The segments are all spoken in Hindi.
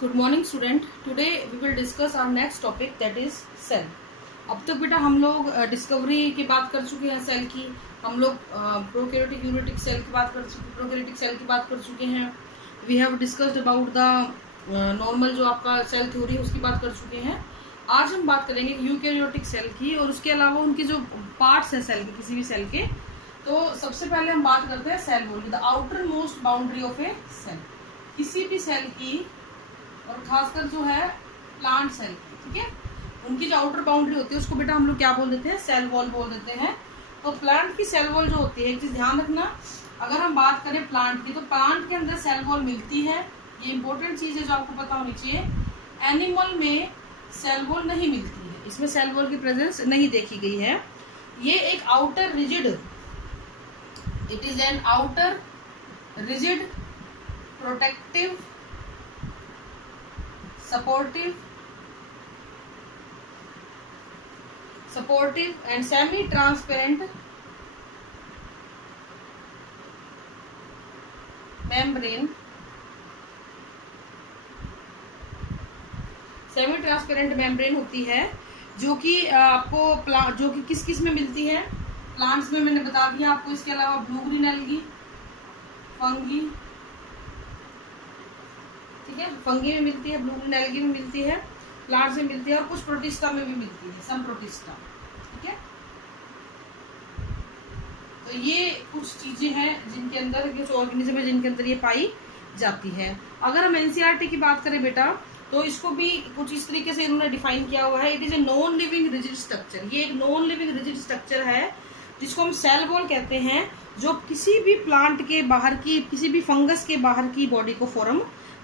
Good morning student. Today we will discuss our next topic that is cell. अब तक बेटा हम लोग डिस्कवरी की बात कर चुके हैं सेल की। हम लोग प्रोकैरियोटिक यूनिटिक सेल की बात कर चुके, प्रोकैरियोटिक सेल की बात कर चुके हैं। We have discussed about the normal जो आपका सेल थ्योरी है उसकी बात कर चुके हैं। आज हम बात करेंगे यूकैरियोटिक सेल की और उसके अलावा उनके जो पार्ट्स हैं सेल के, किसी भी सेल के। तो सबसे पहले हम बात करते हैं cell wall, the outer most boundary of a cell. किसी भी सेल की और खासकर जो है प्लांट सेल की, ठीक है, उनकी जो आउटर बाउंड्री होती है उसको बेटा हम लोग क्या बोल देते हैं, सेल वॉल बोल देते हैं। तो प्लांट की सेल वॉल जो होती है, एक चीज ध्यान रखना, अगर हम बात करें प्लांट की तो प्लांट के अंदर सेल वॉल मिलती है। ये इंपॉर्टेंट चीज है जो आपको पता होनी चाहिए। एनिमल में सेल वॉल नहीं मिलती है, इसमें सेल वॉल की प्रेजेंस नहीं देखी गई है। ये एक outer rigid, it is an outer rigid protective supportive and semi-transparent membrane होती है जो कि आपको जो कि किस किस में मिलती है, प्लांट्स में मैंने बता दिया आपको। इसके अलावा ब्लू ग्रीन एल्गी, फंगी, ठीक है, फंगी में मिलती है, ब्लू ग्रीन एल्गी में मिलती है, प्लांट्स में मिलती है और कुछ प्रोटिस्टा में भी मिलती है, सम प्रोटिस्टा, ठीक है। तो ये कुछ चीजें हैं जिनके अंदर, कुछ ऑर्गेनिज्म है जिनके अंदर ये पाई जाती है। अगर हम एनसीईआरटी की बात करें बेटा तो इसको भी कुछ इस तरीके से इन्होंने डिफाइन किया हुआ है। It is a non living rigid structure. ये एक नॉन लिविंग रिजिड स्ट्रक्चर है जिसको हम सेल वॉल कहते हैं, जो किसी भी प्लांट के बाहर की, किसी भी फंगस के बाहर की बॉडी को फॉर्म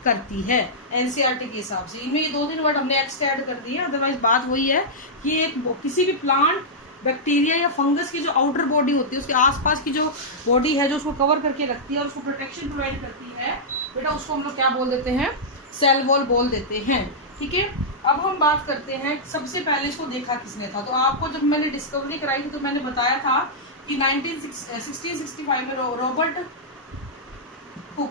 करती है एनसीईआरटी के हिसाब से। इनमें ये 2-3 वर्ड हमने एक्स्ट्रा ऐड कर दिए, अदरवाइज बात वही है कि एक किसी भी प्लांट, बैक्टीरिया या फंगस की जो आउटर बॉडी होती है, उसके आसपास की जो बॉडी है जो उसको कवर करके रखती है और उसको प्रोटेक्शन प्रोवाइड करती है बेटा, उसको हम लोग क्या बोल देते हैं, सेल वॉल बोल देते हैं, ठीक है। अब हम बात करते हैं सबसे पहले इसको देखा किसने था। तो आपको जब मैंने डिस्कवरी कराई थी तो मैंने बताया था कि 1665 में रॉबर्ट हुक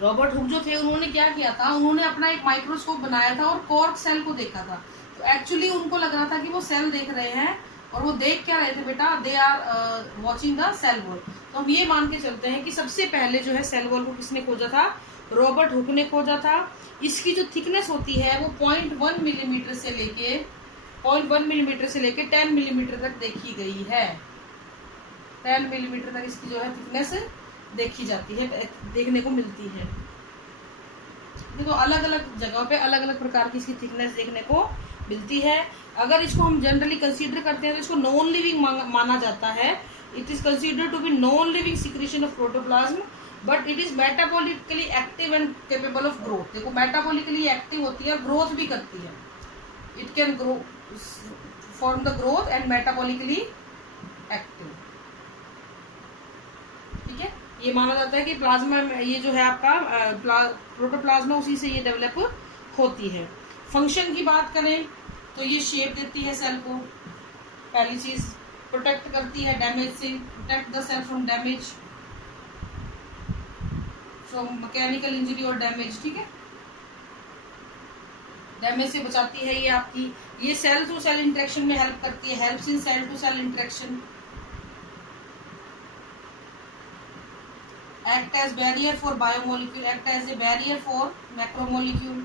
जो थे उन्होंने क्या किया था, उन्होंने अपना एक माइक्रोस्कोप बनाया था और कॉर्क सेल को देखा था। तो एक्चुअली उनको लग रहा था कि वो सेल देख रहे हैं, और वो देख क्या रहे थे बेटा, they are watching the cell wall. तो हम ये मान के चलते हैं कि सबसे पहले जो है सेल वॉल को किसने खोजा था, रॉबर्ट हुक ने खोजा था। इसकी जो थिकनेस होती है वो 0.1 मिलीमीटर से लेके 10 मिलीमीटर तक देखी गई है। 10 मिलीमीटर तक इसकी जो है थिकनेस देखी जाती है, देखने को मिलती है। देखो अलग अलग जगहों पे अलग अलग प्रकार की इसकी थिकनेस देखने को मिलती है। अगर इसको हम जनरली कंसीडर करते हैं तो इसको नॉन लिविंग माना जाता है। It is considered to be non living secretion of protoplasm, but it is metabolically active and capable of growth. देखो मेटाबॉलिकली एक्टिव होती है, ग्रोथ भी करती है। It can grow form the growth and metabolically active, ठीक है। ये माना जाता है कि प्लाज्मा, ये जो है आपका प्रोटोप्लाज्मा, उसी से ये डेवलप होती है। फंक्शन की बात करें तो ये शेप देती है सेल को, पहली चीज प्रोटेक्ट करती है डैमेज से, protect the cell from damage, from mechanical injury और डैमेज, ठीक है, डैमेज से बचाती है ये आपकी। ये सेल टू सेल इंटरेक्शन में हेल्प करती है, helps in cell to cell interaction, act as barrier for biomolecule, act as a barrier for macromolecule,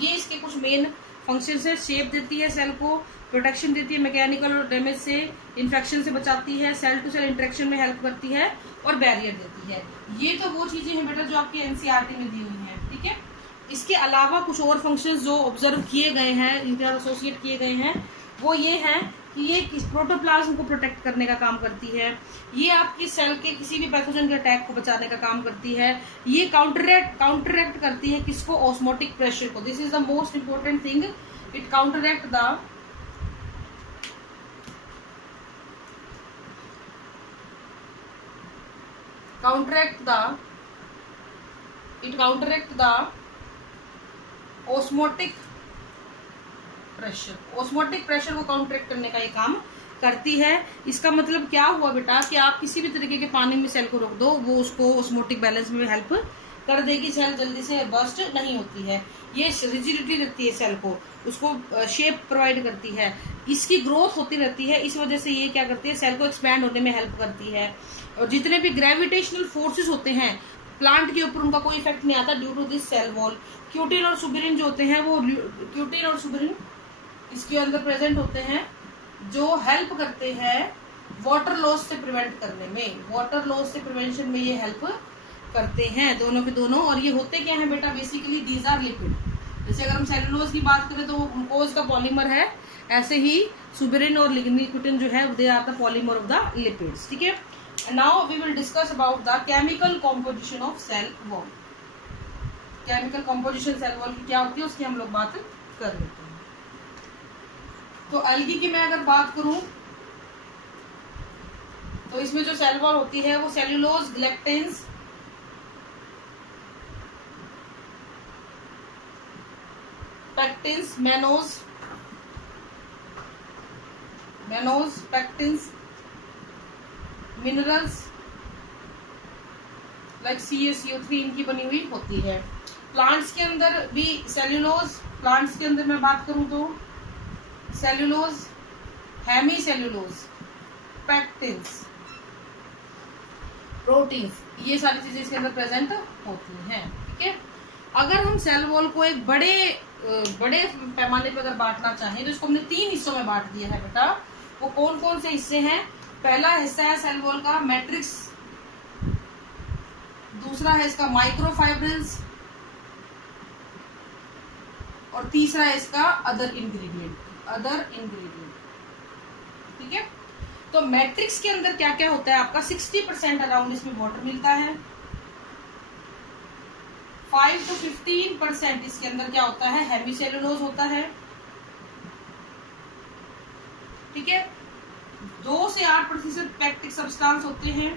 ये इसके कुछ मेन फंक्शंस है। शेप देती है सेल को, प्रोटेक्शन देती है मैकेनिकल और डैमेज से, इन्फेक्शन से बचाती है, सेल टू सेल इंटरेक्शन में हेल्प करती है और बैरियर देती है। ये तो वो चीजें हैं बेटा जो आपकी एनसीईआरटी में दी हुई हैं, ठीक है। इसके अलावा कुछ और फंक्शंस जो ऑब्जर्व किए गए हैं, इनके साथ एसोसिएट किए गए हैं, वो ये हैं कि ये प्रोटोप्लाज्म को प्रोटेक्ट करने का काम करती है, ये आपकी सेल के किसी भी पैथोजन के अटैक को बचाने का काम करती है, ये काउंटरएक्ट करती है किसको, ऑस्मोटिक प्रेशर को। This is the most important thing, it counteract the osmotic pressure को काउंटरैक्ट करने का ये काम करती है। इसका मतलब क्या हुआ बेटा कि आप किसी भी तरीके के पानी में सेल को रख दो, वो उसको ऑस्मोटिक बैलेंस में हेल्प कर देगी, सेल जल्दी से बर्स्ट नहीं होती है। ये रिजिडिटी देती है सेल को, उसको शेप प्रोवाइड करती है, इसकी ग्रोथ होती रहती है। इस वजह से ये क्या करती है, सेल को एक्सपैंड होने में हेल्प करती है। और जितने भी ग्रेविटेशनल फोर्सेस होते हैं प्लांट के ऊपर, उनका कोई इफेक्ट नहीं आता due to this cell wall. Cutin और सुबेरिन जो होते हैं, वो क्यूटिन और सुबेरिन इसके अंदर प्रेजेंट होते हैं, जो हेल्प करते हैं वाटर लॉस से प्रिवेंट करने में, वाटर लॉस से प्रिवेंशन में ये हेल्प करते हैं दोनों के दोनों। और ये होते क्या है बेटा, बेसिकली दीज आर लिपिड। जैसे अगर हम सेलुलोज की बात करें तो वो ग्लूकोज का पॉलीमर है, ऐसे ही सुबेरिन और लिग्निन जो है they are the polymer of the lipids. ठीक है, now we will discuss about the chemical composition of cell wall. Chemical composition cell wall की क्या होती है उसकी हम लोग बात कर लेते हैं। तो एल्गी की मैं अगर बात करूं तो इसमें जो सेल वॉल होती है वो cellulose, galactans, pectins, mannose, pectins, minerals like CaCO3 इनकी बनी हुई होती है। प्लांट्स के अंदर भी सेल्यूलोज, प्लांट्स के अंदर मैं बात करूं तो cellulose, hemi cellulose, pectins, proteins, ये सारी चीजें इसके अंदर प्रेजेंट होती हैं। ठीक है, अगर हम सेल वॉल को एक बड़े पैमाने पर अगर बांटना चाहें तो इसको हमने 3 हिस्सों में बांट दिया है बेटा। वो कौन कौन से हिस्से हैं? पहला हिस्सा है सेल वॉल का मैट्रिक्स, दूसरा है इसका माइक्रोफाइब्रिल्स, और तीसरा है इसका अदर इंग्रेडिएंट। ठीक है, तो मैट्रिक्स के अंदर क्या क्या होता है आपका? 60% अराउंड इसमें वाटर मिलता है, 5 to 15% इसके अंदर क्या होता है? हेमीसेलुलोज होता है। ठीक है, 2 से 8% पैक्टिक सब्सटेंस होते हैं,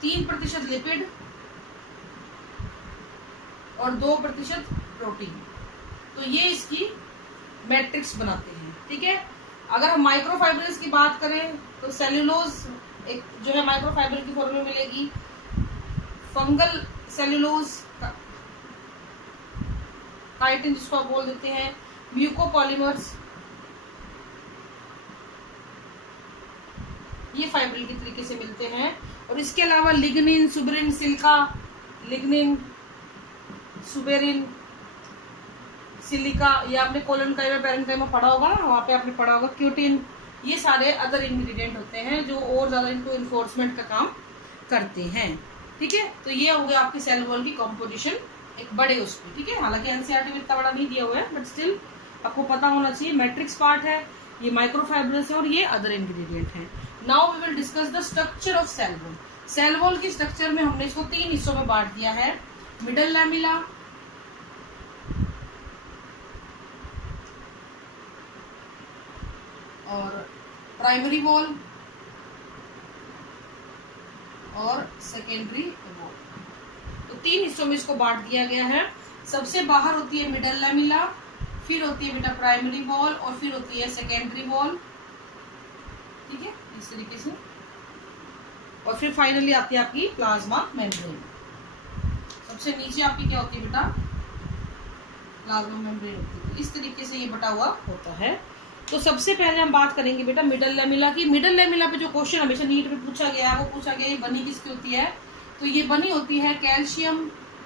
3% लिपिड और 2% प्रोटीन। तो ये इसकी मैट्रिक्स बनाते हैं। ठीक है, अगर हम माइक्रोफाइब्रिल्स की बात करें तो सेल्यूलोज एक जो है माइक्रोफाइबर की फॉर्म में मिलेगी, फंगल सेल्यूलोज, काइटिन जिसको आप बोल देते हैं, म्यूकोपॉलीमर्स, ये फाइब्रिल के तरीके से मिलते हैं। और इसके अलावा lignin, suberin, silica, lignin, suberin, silica, ये आपने कोलोनकाइमा पैरेन्काइमा पढ़ा होगा ना, वहां पे आपने पढ़ा होगा क्यूटिन, ये सारे अदर इंग्रेडिएंट होते हैं जो और ज्यादा इनको इन्फोर्समेंट का काम करते हैं। ठीक है, तो ये हो गया आपकी सेल वॉल की कॉम्पोजिशन एक बड़े उसमें। ठीक है, हालांकि एनसीईआरटी में इतना बड़ा नहीं दिया हुआ है, बट स्टिल आपको पता होना चाहिए। मैट्रिक्स पार्ट है, ये माइक्रोफाइब्रस है और ये अदर इंग्रेडिएंट है। Now we will discuss the structure of cell wall. Cell wall की स्ट्रक्चर में हमने इसको 3 हिस्सों में बांट दिया है, मिडल लैमिला, और प्राइमरी वॉल और सेकेंडरी वॉल। तो 3 हिस्सों में इसको बांट दिया गया है। सबसे बाहर होती है मिडल लैमिला, फिर होती है बेटा प्राइमरी वॉल और फिर होती है सेकेंडरी वॉल। ठीक है, इस तरीके से, और फिर फाइनली आती है आपकी प्लाज्मा मेम्ब्रेन। सबसे नीचे आपकी क्या होती है बेटा? प्लाज्मा मेम्ब्रेन होती है। इस तरीके से ये बटा हुआ होता है। तो सबसे पहले हम बात करेंगे बेटा मिडल लैमिला की। मिडल लैमिला पे जो क्वेश्चन हमेशा नीट में पूछा गया है वो पूछा गया, ये बनी किसकी होती है? तो ये बनी होती है कैल्शियम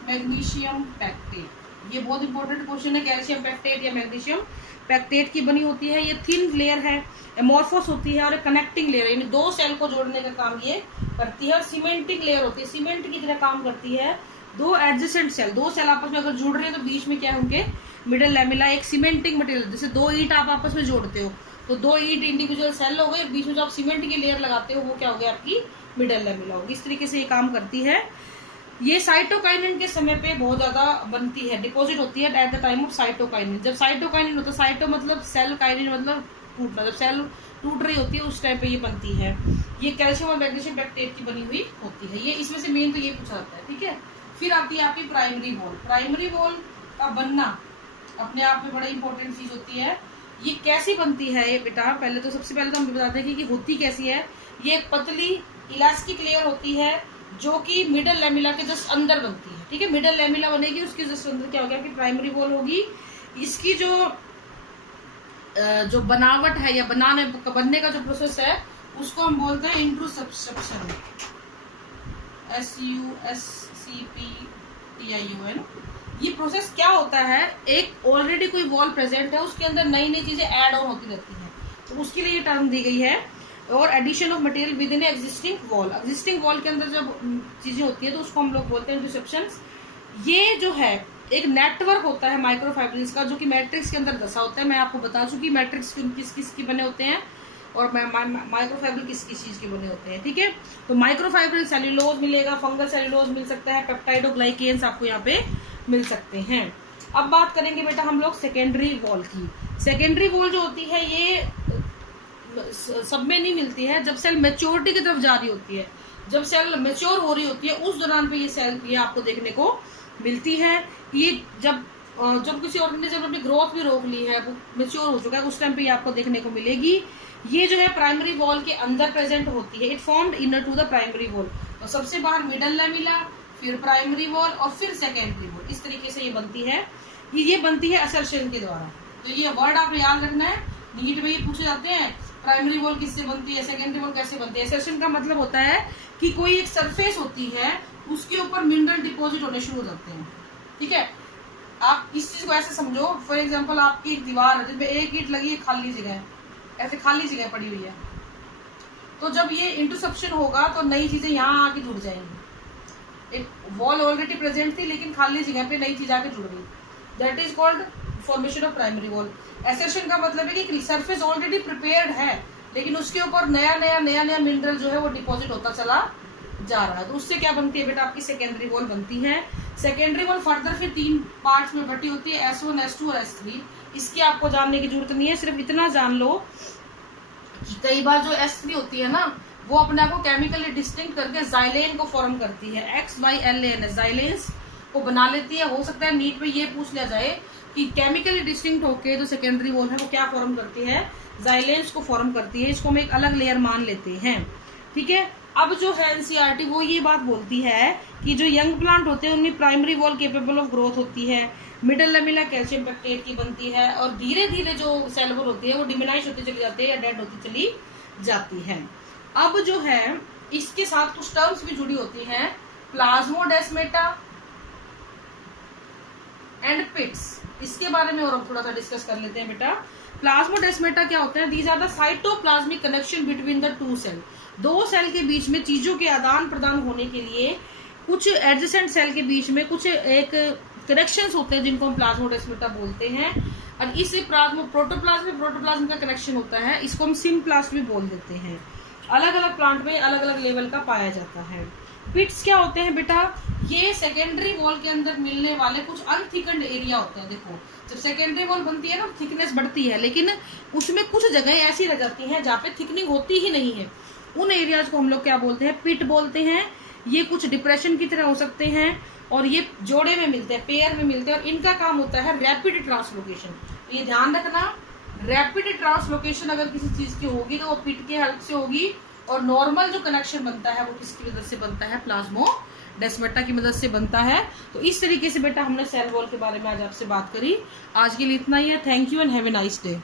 मैग्नीशियम पैक्टेट। ये बहुत इंपॉर्टेंट क्वेश्चन है, कैल्शियम पैक्टेट या मैग्नीशियम पैक्टेट की बनी होती है। ये थिन लेयर है, एमोर्फोस होती है और एक कनेक्टिंग लेयर है, यानी 2 सेल को जोड़ने का काम ये करती है। और सीमेंटिंग लेयर होती है, सीमेंट की तरह काम करती है। 2 एडजेसेंट सेल, 2 सेल आपस में अगर जुड़ रहे हैं तो बीच में क्या है उनके? मिडल लैमिला, एक सीमेंटिंग मटेरियल, जैसे 2 ईंट आप आपस में जोड़ते हो तो 2 ईंट इंडिविजुअल सेल हो गए, बीच में जो आप सीमेंट की लेयर लगाते हो वो क्या हो गया? आपकी मिडल लैमिला होगी। इस तरीके से ये काम करती है। ये साइटोकाइनिन के समय पे बहुत ज्यादा बनती है, डिपॉजिट होती है at the time of cytokinin. जब साइटोकाइनिन होता है, साइटो मतलब सेल, काइनिन मतलब टूटना, जब सेल टूट रही होती है उस टाइम पे ये बनती है। ये कैल्शियम और मैग्नीशियम पैक्टेट की बनी हुई होती है। ये इसमें से मेन तो ये पूछा जाता है। ठीक है, फिर आती है आपकी प्राइमरी वॉल। प्राइमरी वॉल का बनना अपने आप में बड़ा इंपॉर्टेंट चीज होती है। ये कैसी बनती है ये बेटा, पहले तो सबसे पहले तो हम बताते हैं कि होती कैसी है। ये एक पतली इलास्टिक लेयर होती है जो कि मिडल लेमिला के जस्ट अंदर बनती है, ठीक है। मिडल लेमिला बनेगी, उसके जस्ट अंदर क्या होगा कि प्राइमरी वॉल होगी। इसकी जो बनावट है या बनने का जो प्रोसेस है उसको हम बोलते हैं इंट्रोसप्शन, SUSCPTION। ये प्रोसेस क्या होता है, एक ऑलरेडी कोई वॉल प्रेजेंट है उसके अंदर नई नई चीजें ऐड ऑन होती रहती हैं, तो उसके लिए ये टर्म दी गई है। और addition of material within existing wall, existing wall के अंदर जब चीजें होती है तो उसको हम लोग बोलते हैं इंटरसेप्शन। ये जो है एक नेटवर्क होता है माइक्रोफाइब्रिल्स का, जो कि मैट्रिक्स के अंदर दसा होता है। मैं आपको बता चुकी मैट्रिक्स किस किस के बने होते हैं और माइक्रोफाइब्रिल किस किस चीज के बने होते हैं, ठीक है। तो माइक्रोफाइब्रिल सेल्यूलोज मिलेगा, फंगल सेल्यूलोज मिल सकता है, पेप्टाइडोग्लाइकेन्स आपको यहाँ पे मिल सकते हैं। अब बात करेंगे बेटा हम लोग सेकेंडरी वॉल की। सेकेंडरी वॉल जो होती है ये सब में नहीं मिलती है, जब सेल मैच्योरिटी की तरफ जा रही होती है, जब सेल मैच्योर हो रही होती है उस दौरान पे ये आपको देखने को मिलती है। ये जब किसी ऑर्गेनिज्म ने अपनी ग्रोथ भी रोक ली है, वो मैच्योर हो चुका है, उस टाइम पे ये आपको देखने को मिलेगी। ये जो है प्राइमरी वॉल के अंदर प्रेजेंट होती है। It formed inner to the primary wall, और सबसे बाहर मिडल लेमिला, फिर प्राइमरी वॉल और फिर सेकेंडरी वॉल। इस तरीके से ये बनती है। ये बनती है असर्शन के द्वारा। तो ये वर्ड आपको याद रखना है, नीट में ये पूछे जाते हैं प्राइमरी वॉल किससे बनती है, सेकेंडरी वॉल कैसे बनती है। असर्शन का मतलब होता है कि कोई एक सरफेस होती है उसके ऊपर मिनरल डिपॉजिट होने शुरू हो जाते हैं, ठीक है। आप इस चीज को ऐसे समझो, फॉर एग्जाम्पल आपकी एक दीवार है जिसमें एक ईंट लगी है, खाली जगह है, ऐसे खाली जगह पड़ी हुई है, तो जब ये इंटरसेप्शन होगा तो नई चीजें यहाँ आके जुड़ जाएंगी। एक वॉल ऑलरेडी प्रेजेंट थी लेकिन खाली जगह पे नई चीज आके जुड़ गई, that is called formation of primary wall. एसेशन का मतलब है कि सरफेस ऑलरेडी प्रिपेयर्ड है लेकिन उसके ऊपर नया नया मिनरल जो है वो डिपॉजिट होता चला जा रहा है, तो उससे क्या बनती है बेटा आपकी सेकेंडरी वॉल बनती है। सेकेंडरी वॉल फर्दर फिर 3 पार्ट्स में बटी होती है, S1, S2 और S3। इसकी आपको जानने की जरूरत नहीं है, सिर्फ इतना जान लो कि कई बार जो S3 होती है ना वो अपने आप को केमिकली डिस्टिंक्ट करके जाइलेन को फॉर्म करती है, XYLAN जाइलेंस को बना लेती है। हो सकता है नीट में ये पूछ लिया जाए कि केमिकली डिस्टिंक्ट होके जो सेकेंडरी वॉल है वो क्या फॉर्म करती है, जाइलेंस को फॉर्म करती है। इसको हम एक अलग लेयर मान लेते हैं, ठीक है। अब जो है एनसीईआरटी वो ये बात बोलती है कि जो यंग प्लांट होते हैं उनमें primary wall capable of growth होती है, मिडल लेमिला कैल्शियम पेक्टेट की बनती है, और धीरे धीरे जो सेल वॉल होती है वो डिमिनाइज होती चली जाती है या डेड होती चली जाती है। अब जो है इसके साथ कुछ टर्म्स भी जुड़ी होती हैं, प्लाज्मोडेस्मेटा एंड पिट्स। इसके बारे में और हम थोड़ा सा डिस्कस कर लेते हैं बेटा। प्लाज्मोडेस्मेटा क्या होता है, these are the cytoplasmic connection between the two cell. दो सेल के बीच में चीजों के आदान प्रदान होने के लिए कुछ एडजेसेंट सेल के बीच में कुछ एक कनेक्शंस होते हैं जिनको हम प्लाज्मोडेस्मेटा बोलते हैं। और इस प्रोटोप्लाज्म का कनेक्शन होता है, इसको हम सिम्प्लास्ट भी बोल देते हैं। अलग अलग प्लांट में अलग अलग लेवल का पाया जाता है। पिट्स क्या होते हैं बेटा, ये सेकेंडरी वॉल के अंदर मिलने वाले कुछ अनथिकन्ड एरिया होते हैं। देखो जब सेकेंडरी वॉल बनती है ना थिकनेस बढ़ती है, लेकिन उसमें कुछ जगह ऐसी रह जाती हैं जहाँ पे थिकनिंग होती ही नहीं है। उन एरियाज को हम लोग क्या बोलते हैं, पिट बोलते हैं। ये कुछ डिप्रेशन की तरह हो सकते हैं और ये जोड़े में मिलते हैं, पेयर में मिलते हैं, और इनका काम होता है रैपिड ट्रांसलोकेशन। तो ये ध्यान रखना, रैपिड ट्रांसलोकेशन अगर किसी चीज की होगी तो वो पिट के हेल्प से होगी, और नॉर्मल जो कनेक्शन बनता है वो किसकी मदद से बनता है, प्लाज्मोडेस्मेटा की मदद से बनता है। तो इस तरीके से बेटा हमने सेल वॉल के बारे में आज आपसे बात करी। आज के लिए इतना ही है। Thank you and have a nice day.